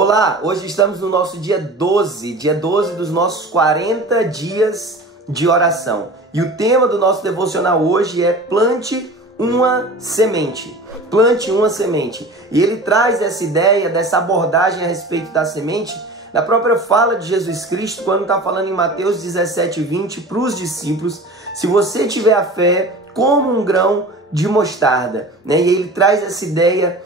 Olá, hoje estamos no nosso dia 12 dos nossos 40 dias de oração. E o tema do nosso devocional hoje é plante uma semente. Plante uma semente. E ele traz essa ideia, dessa abordagem a respeito da semente, na própria fala de Jesus Cristo, quando está falando em Mateus 17:20 para os discípulos, se você tiver a fé como um grão de mostarda, né? E ele traz essa ideia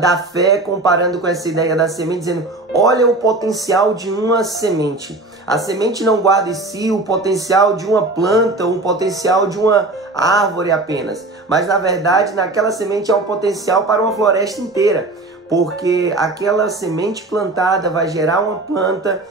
da fé, comparando com essa ideia da semente, dizendo, olha o potencial de uma semente. A semente não guarda em si o potencial de uma planta ou o potencial de uma árvore apenas, mas na verdade naquela semente há um potencial para uma floresta inteira, porque aquela semente plantada vai gerar uma planta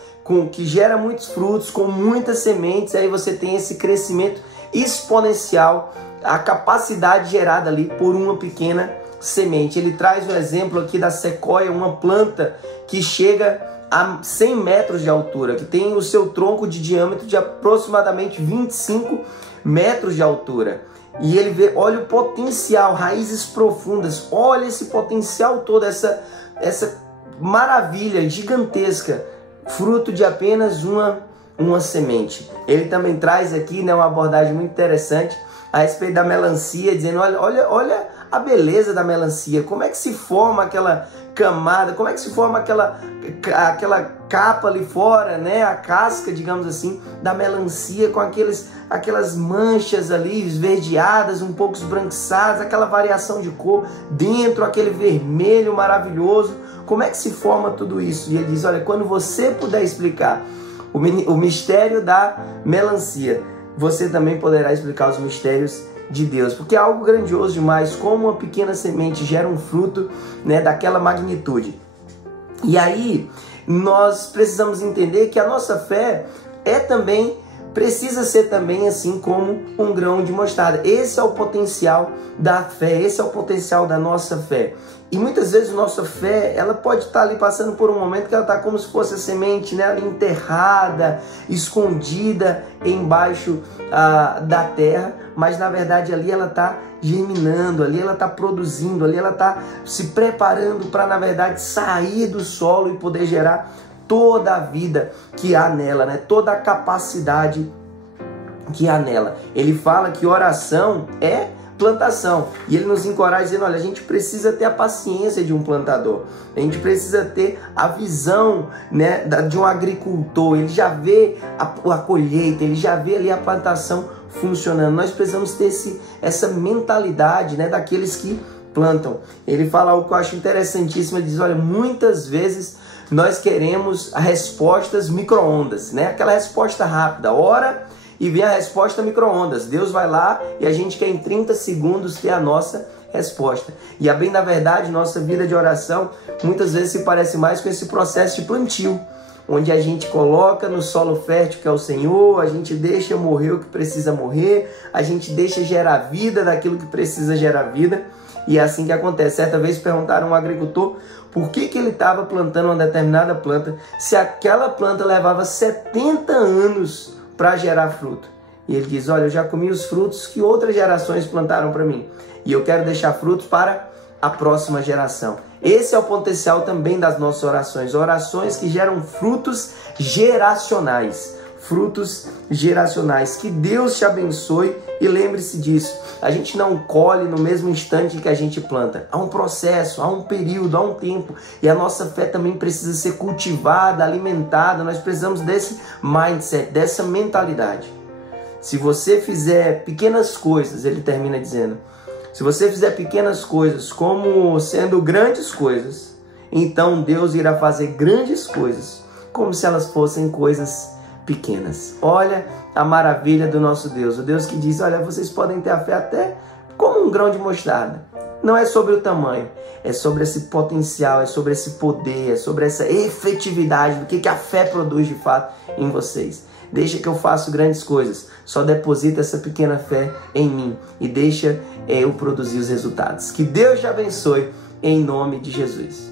que gera muitos frutos, com muitas sementes, aí você tem esse crescimento exponencial, a capacidade gerada ali por uma pequena semente. Ele traz o exemplo aqui da sequoia, uma planta que chega a 100 metros de altura, que tem o seu tronco de diâmetro de aproximadamente 25 metros de altura. E ele vê, olha o potencial, raízes profundas, olha esse potencial todo, essa maravilha gigantesca, fruto de apenas uma semente. Ele também traz aqui, né, uma abordagem muito interessante a respeito da melancia, dizendo, olha a beleza da melancia, como é que se forma aquela camada, como é que se forma aquela capa ali fora, né, a casca, digamos assim, da melancia, com aquelas manchas ali esverdeadas, um pouco esbranquiçadas, aquela variação de cor dentro, aquele vermelho maravilhoso. Como é que se forma tudo isso? E ele diz, olha, quando você puder explicar o mistério da melancia, você também poderá explicar os mistérios de Deus, porque é algo grandioso demais, como uma pequena semente gera um fruto, né, daquela magnitude. E aí nós precisamos entender que a nossa fé precisa ser também assim como um grão de mostarda. Esse é o potencial da fé, esse é o potencial da nossa fé. E muitas vezes a nossa fé, ela pode estar ali passando por um momento que ela está como se fosse a semente, né, ali enterrada, escondida embaixo da terra, mas na verdade ali ela está germinando, ali ela está produzindo, ali ela está se preparando para, na verdade, sair do solo e poder gerar toda a vida que há nela, né? Toda a capacidade que há nela. Ele fala que oração é plantação, e ele nos encoraja dizendo, olha, a gente precisa ter a paciência de um plantador, a gente precisa ter a visão, né, de um agricultor. Ele já vê a colheita, ele já vê ali a plantação funcionando. Nós precisamos ter essa mentalidade, né, daqueles que plantam. Ele fala algo que eu acho interessantíssimo, ele diz, olha, muitas vezes nós queremos respostas micro-ondas, né, aquela resposta rápida, ora e vem a resposta micro-ondas. Deus vai lá e a gente quer em 30 segundos ter a nossa resposta. E a bem da verdade, nossa vida de oração muitas vezes se parece mais com esse processo de plantio, onde a gente coloca no solo fértil que é o Senhor, a gente deixa morrer o que precisa morrer, a gente deixa gerar vida daquilo que precisa gerar vida, e é assim que acontece. Certa vez perguntaram a um agricultor por que ele estava plantando uma determinada planta, se aquela planta levava 70 anos para gerar fruto. E ele diz, olha, eu já comi os frutos que outras gerações plantaram para mim, e eu quero deixar frutos para a próxima geração. Esse é o potencial também das nossas orações, orações que geram frutos geracionais. Frutos geracionais. Que Deus te abençoe e lembre-se disso. A gente não colhe no mesmo instante que a gente planta. Há um processo, há um período, há um tempo. E a nossa fé também precisa ser cultivada, alimentada. Nós precisamos desse mindset, dessa mentalidade. Se você fizer pequenas coisas, ele termina dizendo, se você fizer pequenas coisas como sendo grandes coisas, então Deus irá fazer grandes coisas, como se elas fossem coisas pequenas. Olha a maravilha do nosso Deus, o Deus que diz, olha, vocês podem ter a fé até como um grão de mostarda. Não é sobre o tamanho, é sobre esse potencial, é sobre esse poder, é sobre essa efetividade do que a fé produz de fato em vocês. Deixa que eu faça grandes coisas, só deposita essa pequena fé em mim e deixa eu produzir os resultados. Que Deus te abençoe em nome de Jesus.